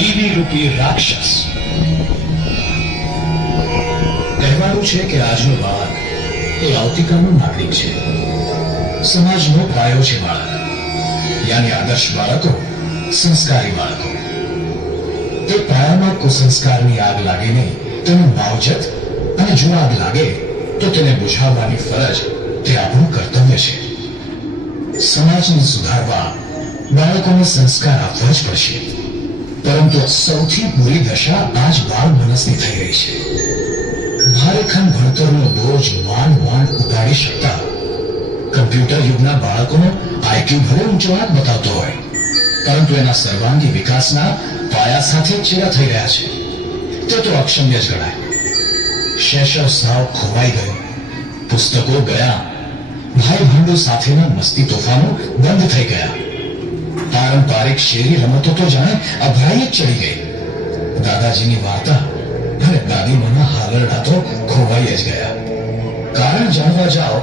TV રૂપી રાક્ષસ. કહેવાનું છે કે આજનો બાળક એ આવતીકાલનો નાગરિક છે. સમાજનો પાયો છે બાળક, યાની આદર્શ બાળકો, સંસ્કારી બાળકો. તે પાયામાં કુસંસ્કારની આગ લાગે નહીં તેનું માવજત, અને જો આગ લાગે તો તેને બુઝાવવાની ફરજ તે આપણું કર્તવ્ય છે. સમાજને સુધારવા બાળકોને સંસ્કાર આપવા જ પડશે. પરંતુ સૌથી બુરી દશા આજ બાળ મનસની થઈ રહી છે. ભારેખમ ભણતરનો બોજ માંડ ઉપાડી શકતા કમ્પ્યુટર યુગના બાળકોનો આઈક્યુ ભલે ઊંચો હાથ બતાવતો હોય, પરંતુ એના સર્વાંગી વિકાસના પાયા સાથે ચેડા થઈ રહ્યા છે. તે તો અક્ષમ્ય જ ગણાય. શૈશવ સાવ ખોવાઈ ગયો. પુસ્તકો ગયા, ભાઈ ભાંડો સાથેના મસ્તી તોફાનો બંધ થઈ ગયા. પારંપરિક શેરી રમતો તો જાણે અભરાઈ જ ચડી ગઈ. દાદાજીની વાર્તા અને દાદીમાના હાલરડા તો ખોવાઈ જ ગયા. કારણ જાણવા જાઓ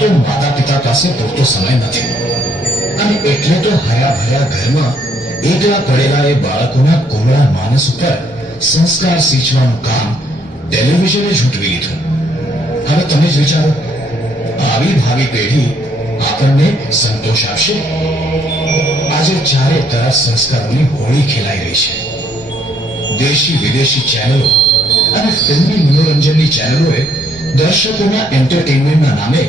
તો માતા પિતા પાસે પૂરતો સમય નથી, અને એટલે તો હર્યા ભર્યા ઘરમાં એકલા પડેલા એ બાળકોના કોમળા માનસ ઉપર સંસ્કાર સિંચવાનું કામ ટેલિવિઝને ઝૂંટવી લીધું. હવે તમે જ વિચારો, આવી ભાવિ પેઢી આપણને સંતોષ આપશે? આજે ચારે તરફ સંસ્કારોની હોળી ખેલાઈ રહી છે. દેશી વિદેશી ચેનલો અને ફિલ્મી મનોરંજનની ચેનલોએ દર્શકોના એન્ટરટેનમેન્ટના નામે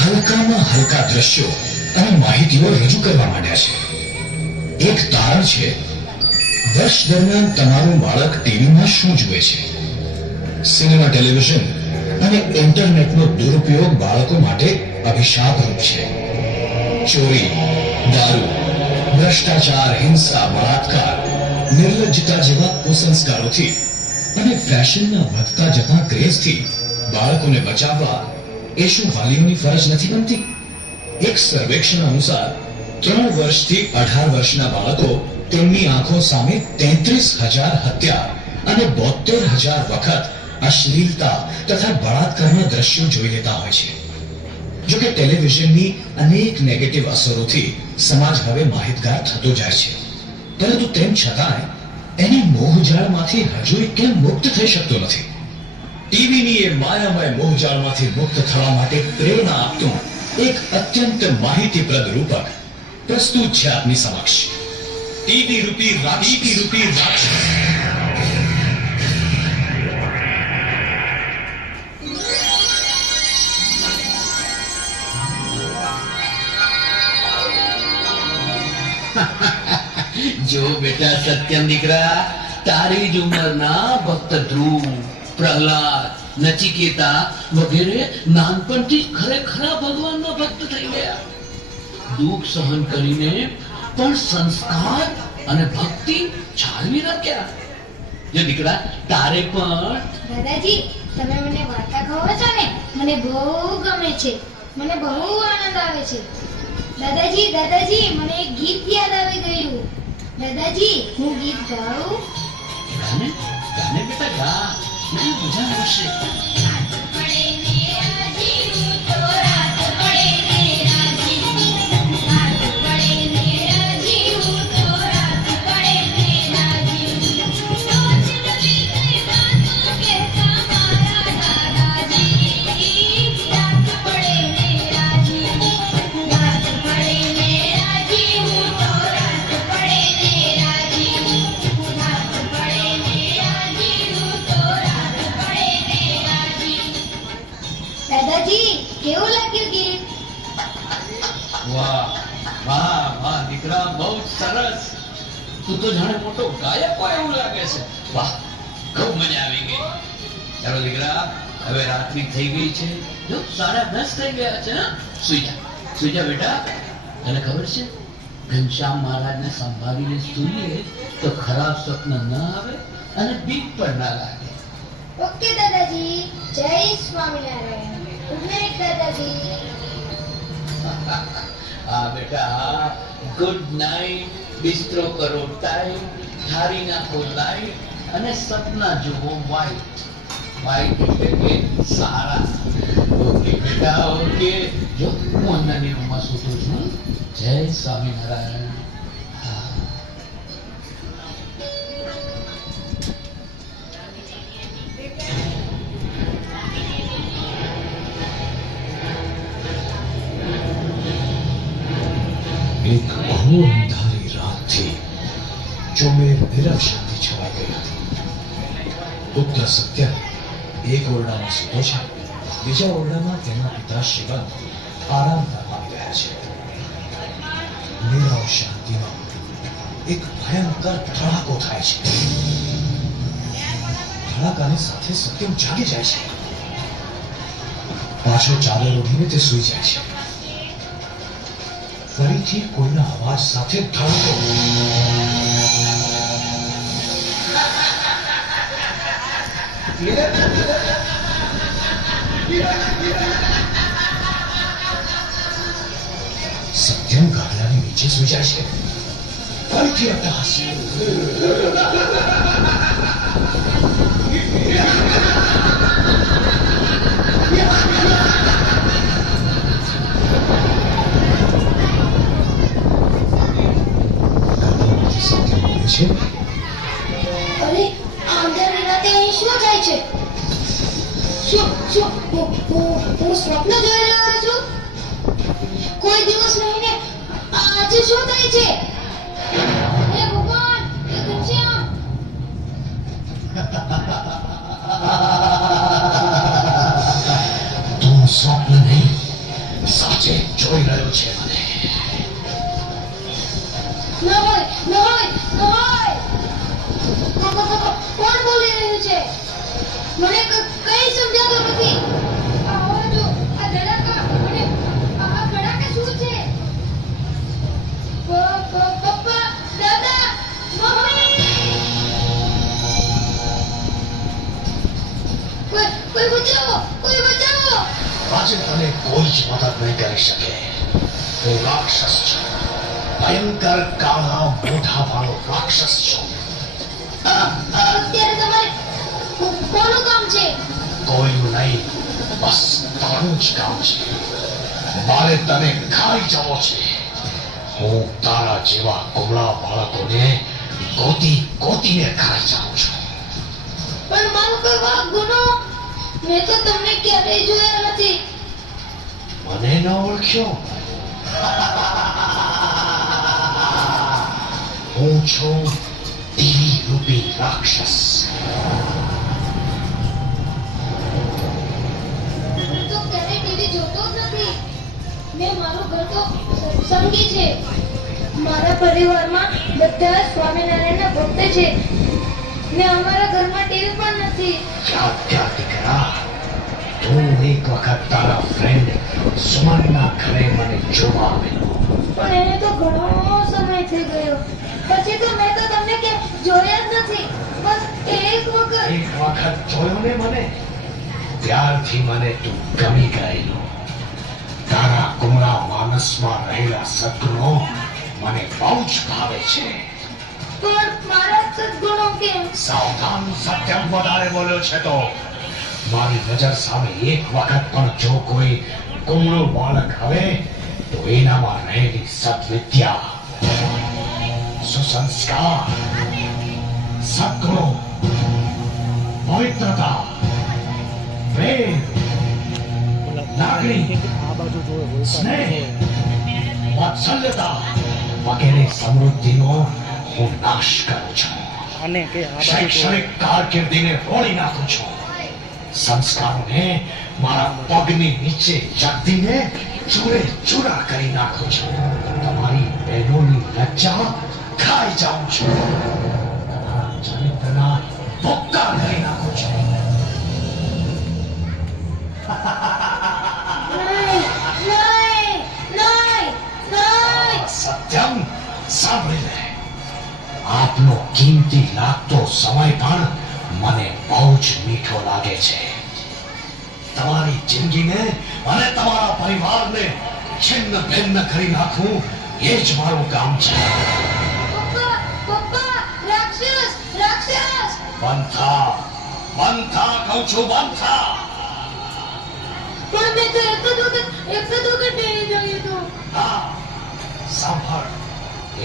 હલકામાં હલકા દ્રશ્યો અને માહિતીઓ રજૂ કરવા માંડ્યા છે. એક તારણ છે, વર્ષ દરમિયાન તમારું બાળક ટીવીમાં શું જુએ છે. સિનેમા, ટેલિવિઝન અને ઇન્ટરનેટનો દુરુપયોગ બાળકો માટે અભિશાપરૂપ છે. ચોરી, દારૂ, ભ્રષ્ટાચાર, હિંસા, બળાત્કાર, નિર્લજ્જતા જેવા કુસંસ્કારોથી અને ફેશનના વધતા જતા ક્રેઝથી બાળકોને બચાવવા એ શું વાલીઓની ફરજ નથી બનતી? એક સર્વેક્ષણ અનુસાર 3 વર્ષથી 18 વર્ષના બાળકો તેમની આંખો સામે 33,000 હત્યા અને 72,000 વખત અશ્લીલતા તથા બળાત્કારના દ્રશ્યો જોઈ લેતા હોય છે. જોકે ટેલિવિઝનની અનેક નેગેટિવ અસરોથી સમાજ હવે માહિતગાર થતો જાય છે, પરંતુ તેમ છતાંય એની મોહજાળમાંથી હજુ કેમ મુક્ત થઈ શકતો નથી? ટીવીની એ માયામય મોહજાળમાંથી મુક્ત થવા માટે પ્રેરણા આપતું એક અત્યંત માહિતીપ્રદ રૂપક પ્રસ્તુત છે આપની સમક્ષ. ટીવી રૂપી રાક્ષસ. જો બેટા સત્યમ દીકરા, તારી જ ઉંમરના ભક્ત ધ્રુવ, પ્રહલાદ, નચિકેતા વગેરે નાનપણથી ખરેખર ભગવાનના ભક્ત થઈ ગયા. દુઃખ સહન કરીને પણ સંસ્કાર અને ભક્તિ જાળવી રાખ્યા. જો દીકરા, તારે પણ. દાદાજી, તમે મને વાર્તા કહો છો ને, મને બહુ ગમે છે. મને બહુ આનંદ આવે છે. દાદાજી, મને એક ગીત યાદ આવી ગયું. દાદાજી, હું ગીત ગાઉં? ગાને બેટા ગા, મજા આવશે. દાદાજી, કેવું લાગ્યું ગીત? વાહ વાહ વાહ દીકરા, બહુ સરસ. તું તો જાણે મોટો ગાયક હોય એવું લાગે છે. વાહ, ખૂબ મજા આવી ગઈ. ચાલો દીકરા, હવે રાત્રિ થઈ ગઈ છે. જો 10:30 થઈ ગયા છે. સુઈ જા બેટા. તને ખબર છે, ઘનશ્યામ મહારાજને સંભાળીને સૂઈએ તો ખરાબ સ્વપ્ન ન આવે અને બીક પણ ના લાગે. ઓકે દાદાજી, જય સ્વામિનારાયણ. ગુડ નાઇટ દાદાજી. હા બેટા, ગુડ નાઇટ. બિસ્તરો કરો ટાઈટ, ઠારી નાખો લાઈટ, અને સપના જુઓ વ્હાઈટ. વ્હાઈટ એટલે કે સારા. ઓકે બેટા, ઓકે. જો હું અંદરની રૂમમાં સૂતો છું. જય સ્વામિનારાયણ. ચોમેર નિરવ શાંતિ છવાઈ ગઈ હતી. પુત્ર સત્ય એક ઓરડામાં સૂતો છે, બીજા ઓરડામાં તેના પિતા શિવન આરામ ફરમાવી રહ્યા છે. નિરવ શાંતિમાં એક ભયંકર ધડાકો થાય છે. ધડાકાની સાથે સત્યમ જાગી જાય છે. પાછો ચાદર ઓઢીને તે સૂઈ જાય છે. ફરીથી કોઈના અવાજ સાથે ધડાકો. સત્યમ ગાડાની નીચે સૂઈ જાય છે. ફરીથી અટ્ટહાસ. ગાડામાંથી સત્યમ બોલે છે, અરે આંધળી રાતે અહીં શું થાય છે? શું શું હું સ્વપ્ન જોઈ રહ્યો છું? કોઈ દિવસ નહીં ને આજે શું થાય છે? હે ભગવાન, હે ઘનશ્યામ! તું સ્વપ્ન નહીં, સાચે જોઈ રહ્યો છે મને. ન હોય, ન હોય, ન હોય! કોણ બોલી રહ્યું છે? મને કંઈ સમજાતું નથી. આ અવાજો, આ ધડાકા અને આ ધડાકા શું છે? પપ્પા, દાદા, મમ્મી! કોઈ બચાવો, કોઈ બચાવો! આજે તને કોઈ જ મદદ નહીં કરી શકે. હું રાક્ષસ છું, ભયંકર કાળા મોઢા વાળો રાક્ષસ છું. અત્યારે તમારે કોનું કામ છે? કોઈનું નહીં, બસ તારું જ કામ છે. મારે તને ખાઈ જવો છે. હું તારા જેવા કુમળા બાળકોને ગોતીને ખાઈ જાઉં છું. પણ મારો કોઈ વાંક ગુનો? મેં તો તમને ક્યારેય જોયા નથી. મને ન ઓળખ્યો? હું છું ટીવી રૂપી રાક્ષસ. હું તો ક્યારેય ટીવી જોતો જ નથી. મારું ઘર તો સત્સંગી છે. મારા પરિવારમાં બધા સ્વામિનારાયણના ભક્ત છે ને અમારા ઘરમાં ટીવી પણ નથી. જાગ્યા દીકરા, તું એક વખત તારા ફ્રેન્ડ સુમનના ઘરે મને જોવા આવેલો. પણ એને તો ઘણો સમય થઈ ગયો. પછી તો મેં તો તમને કે જોયા જ નથી. બસ એક વખત જોયો ને મને, ત્યારથી મને તું ગમી ગયેલો. તારા કુમળા માનસમાં રહેલા સદગુણો મને બહુ જ ભાવે છે. પણ મારા સદગુણો કેમ? સાવધાન, સત્યમ વધારે બોલ્યો છે તો મારી નજર સામે એક વખત પણ જો કોઈ કુમળું બાળક આવે તો એનામાં રહેલી સદવિદ્યા, સુસંસ્કાર, સદગુણો, પવિત્રતા, પ્રેમ, લાગણી, સ્નેહ, વાત્સલ્યતા વગેરે સમૃદ્ધિનો હું નાશ કરું છું. શૈક્ષણિક કારકિર્દીને ફોડી નાખું છું. સંસ્કારોને મારા પગની નીચે જકડીને ચૂરે ચૂરા કરી નાખું છું. તમારી બહેનોની લજ્જા ખાઈ જાઉં છું. તમારા ચરિત્રના ભોગતા કરી નાખું છું. સત્યમ, સાંભળી લે. આપનો કિંમતી લાગતો સમય પણ મને બહુ જ મીઠો લાગે છે. તમારી જિંદગીને અને તમારા પરિવારને છિન્ન ભિન્ન કરી નાખવું એ જ મારું કામ છે. પપ્પા, પપ્પા, રાક્ષસ, રાક્ષસ! બંધ થા, કહું છું, બંધ થા. પણ મેં તો એક જ વખત ટીવી જોયું હતું. હા, સાંભળ,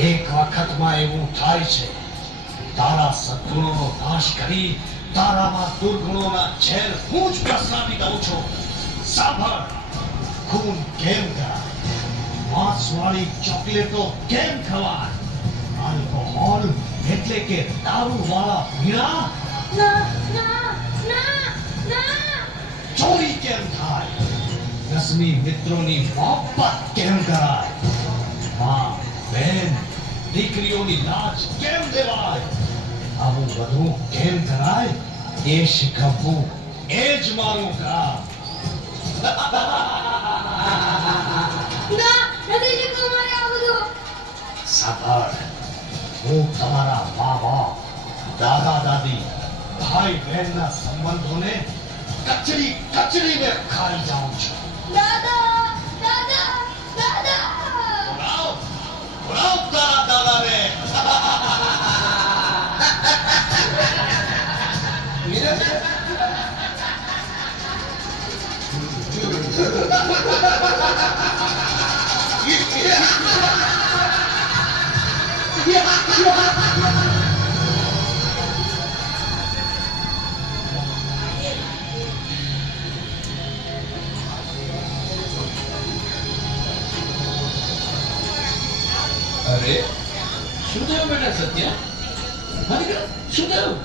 એક વખતમાં એવું થાય છે. તારા સદગુણોનો નાશ કરી તારામાં દુર્ગુણોના ઝેર હું જ પ્રસરાવી દઉં છું. સાંભળ, ખૂન કેમ કરાય, માંસવાળી ચોકલેટો કેમ ખવાય, આલ્કોહોલ એટલે કે દારૂવાળા ભીણા ના ના ના ના ચોરી કેમ થાય? રશ્મિ મિત્રોની મોહબ્બત કેમ કરાય? માં બહેન દીકરીઓની લાજ કેમ દેવાય? આવું બધું કેમ કરાય એ શીખવવું એ જ મારું કામ. ના નથી શીખવું મારે આ બધું. સાંભળ, હું તમારા મા બાપ, દાદા દાદી, ભાઈ બહેનના સંબંધોને કચડી કચડીને ખાઈ જાઉં છું. દાદા દાદા દાદા બોલાવ, બોલાવ તારા દાદાને. અરે શું થયું બેટા સત્યા? હા દીકરા, શું થયું?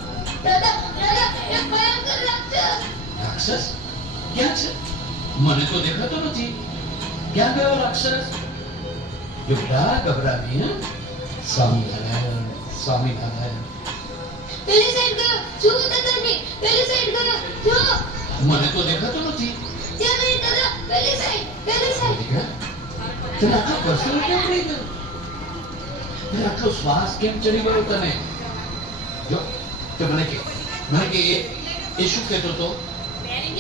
દાદા દાદા એક ભયંકર રાક્ષસ. રાક્ષસ ક્યાં છે? મને તો દેખાતો નથી. ક્યાં ગયો રાક્ષસ? જો બેટા ગભરાવી, હે? સ્વામિનારાયણ, સ્વામિનારાયણ. પેલી સાઈડ ગયો જો દાદાજી, પેલી સાઈડ ગયો જો. મને તો દેખાતો નથી. ત્યાં નહીં દાદા, પેલી સાઈડ દીકરા, તને આટલો પરસેવો કેમ થઈ ગયો? તને આટલો શ્વાસ કેમ ચડી ગયો તને? જો તો મને કે એ શું કહેતો હતો?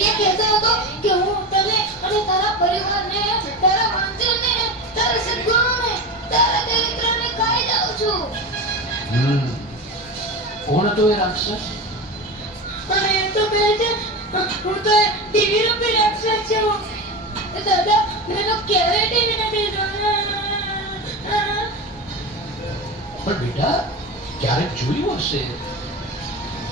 એ કહેતો હતો કે હું તને અને તારા પરિવારને, તારા વાંચનને, તારા સદગુણોને, તારા ચરિત્રને ખાઈ જાઉં છું. કોણ હતો એ રાક્ષસ? અને એમ તો કહે છે હું તો ટીવી રૂપી રાક્ષસ છું. દાદા મેં તો ક્યારેય ટીવી નથી જોયું. પણ બેટા ક્યારેક જોયું હશે.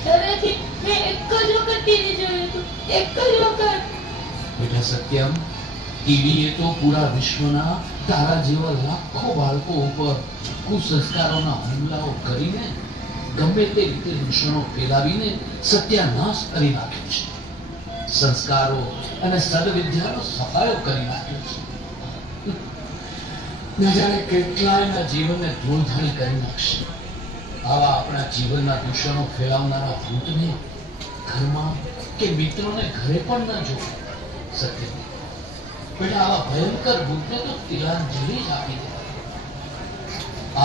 હવેથી મેં એક જ વખત ટીવી જોયું હતું, એક જ વખત. બેટા સત્યમ, ટીવી એ તો પૂરા વિશ્વના તારા જેવા લાખો બાળકો ઉપર કુસંસ્કારોના હુમલાઓ કરીને ગમે તે રીતે દૂષણો ફેલાવીને સત્યાનાશ કરી નાખ્યો છે. સંસ્કારો અને સદવિદ્યાનો સફાયો કરી નાખ્યો છે. ન જાણે કેટલાયના જીવનને ધૂળધાણી કરી નાખશે. આવા આપણા જીવનના દૂષણો ફેલાવનારા ભૂતને ઘરમાં કે મિત્રોને ઘરે પણ ન જોવે. સત્ય બેટા, આવા ભયંકર ભૂતને તો તિલાંજલિ જ આપી દે.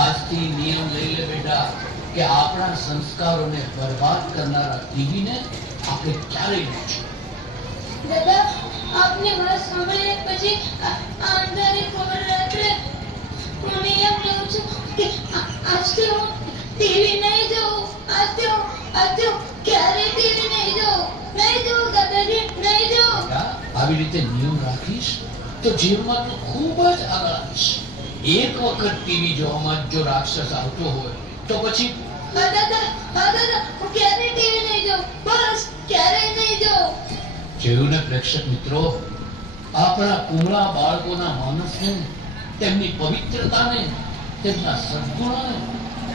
આજથી નિયમ લઈ લે બેટા કે આપણા સંસ્કારોને બરબાદ કરનારા ટીવીને આપણે ક્યારેય નહીં જોઈએ. દાદા આપની વાત સાંભળીને પછી આ અંધારી ખબર રાત્રે હું નિયમ લઉં છું કે આજથી હું ટીવી નહીં જોઉં. આજથી હું ક્યારેય ટીવી નહીં જોઉં. નહીં જોઉં દાદાજી, નહીં જોઉં. બેટા, આવી રીતે નિયમ રાખીશ તો જીવનમાં તું ખૂબ જ આગળ આવીશ. એક વખત ટીવી જોવામાં જો રાક્ષસ આવતો હોય તો પછી હા દાદા હું ક્યારેય ટીવી નહીં જોઉં. બસ ક્યારેય નહીં જોઉં. જોયું ને પ્રેક્ષક મિત્રો, આપણા કુમળા બાળકોના માનસને, તેમની પવિત્રતાને, તેમના સદગુણોને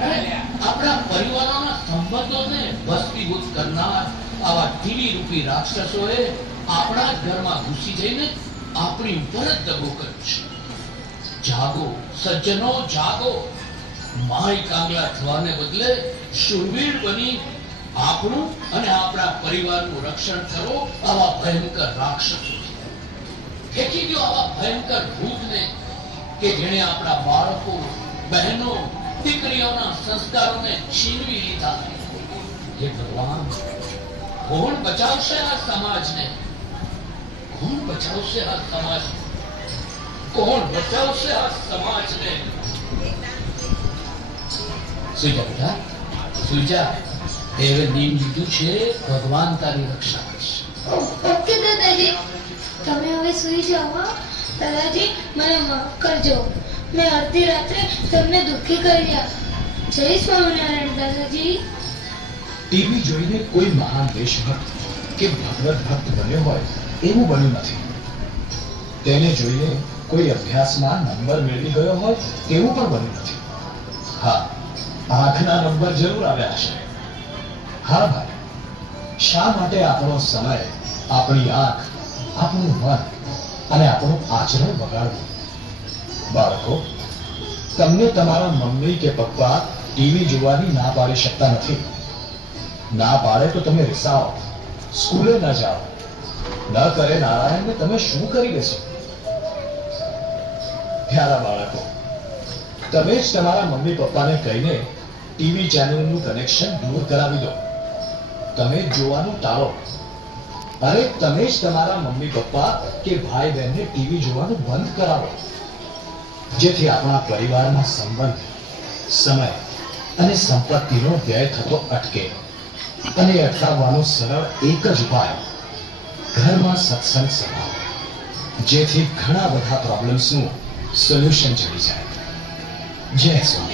અને આપણા પરિવારોના સંબંધોને ભસ્મીભૂત કરનાર આવા ટીવી રૂપી રાક્ષસોએ આપણા જ ઘરમાં ઘૂસી જઈને આપણી ઉપર જ દગો કર્યો છે. જાગો સજ્જનો, જાગો. માય કાંગલા થવાને બદલે શૂરવીર બની આપણું અને આપણા પરિવારનું રક્ષણ કરો આવા ભયંકર રાક્ષસો. ફેંકી દો આવા ભયંકર ભૂતને કે જેણે આપણા બાળકો, બહેનો, દીકરીઓના સંસ્કારોને છીનવી લીધા. હે ભગવાન, કોણ બચાવશે આ સમાજને? કોણ બચાવશે આ સમાજ? કોણ બચાવશે આ સમાજને? સુઈ જા બેટા, સુઈ જા. તે હવે નીમ લીધું છે, ભગવાન તારી રક્ષા કરશે. ઓકે દાદાજી, તમે હવે સુઈ જાઓ. હો દાદાજી, મને માફ કરજો. મેં અડધી રાત્રે તમને દુઃખી કર્યા. જય સ્વામિનારાયણ દાદાજી. ટીવી જોઈને કોઈ મહાન દેશભક્ત કે ભગવત ભક્ત બન્યો હોય એવું બન્યું નથી. તેને જોઈને કોઈ અભ્યાસમાં નંબર મેળવી ગયો હોય તેવું પણ બન્યું નથી. હા, આંખના નંબર જરૂર આવ્યા હશે. હા ભાઈ, શા માટે આપણો સમય, આપણી આંખ, આપણું મન અને આપણું આચરણ બગાડવું? બાળકો, તમને તમારા મમ્મી કે પપ્પા ટીવી જોવાની ના પાડી શકતા નથી. ના પાડે તો તમે રિસાઓ, સ્કૂલે ન જાઓ. ન કરે નારાયણને તમે શું કરી દેશો? પ્યારા બાળકો, તમે જ તમારા મમ્મી પપ્પાને કહીને ટીવી ચેનલનું કનેક્શન દૂર કરાવી દો. તમે જ જોવાનું ટાળો. અરે તમે જ તમારા મમ્મી પપ્પા કે ભાઈ બહેનને ટીવી જોવાનું બંધ કરાવો, જેથી આપણા પરિવારના સંબંધ, સમય અને સંપત્તિનો વ્યય થતો અટકે. અને અટકાવવાનો સરળ એક જ ઉપાય, ઘરમાં સત્સંગ સભા, જેથી ઘણા બધા પ્રોબ્લેમ્સનું સોલ્યુશન ચડી જાય. જય સ્વામી.